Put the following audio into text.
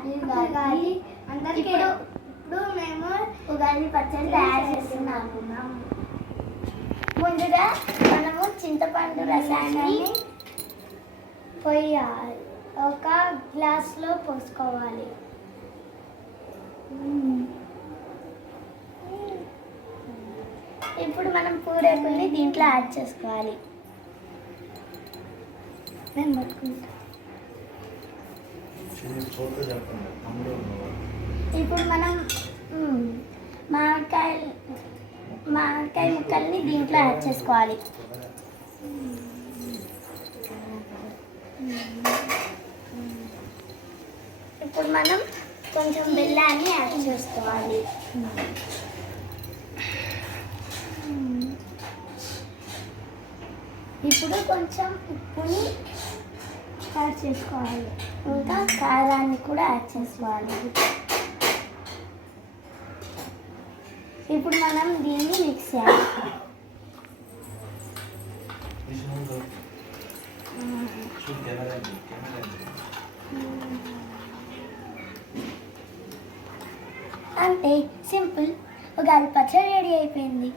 Happy Ugadi అందరికీ. ఇప్పుడు మేము ఉగాది పచ్చడి తయారు చేస్తున్నాము. ముందుగా మనము చింతపండు రసాన్ని పోయాలి, ఒక గ్లాస్లో పోసుకోవాలి. ఇప్పుడు మనం పూరేకుల్ని దీంట్లో యాడ్ చేసుకోవాలి. నేను పట్టుకుంటా. ఇప్పుడు మనం మామిడికాయ ముక్కల్ని దీంట్లో యాడ్ చేసుకోవాలి. ఇప్పుడు మనం కొంచెం బెల్లాన్ని యాడ్ చేసుకోవాలి. ఇప్పుడు కొంచెం ఉప్పుని యాడ్ చేసుకోవాలి, ఇంకా కారాన్ని కూడా యాడ్ చేసుకోవాలి. ఇప్పుడు మనం దీన్ని మిక్స్ చేయాలి. అంతే, సింపుల్. ఉగాది పచ్చడి రెడీ అయిపోయింది.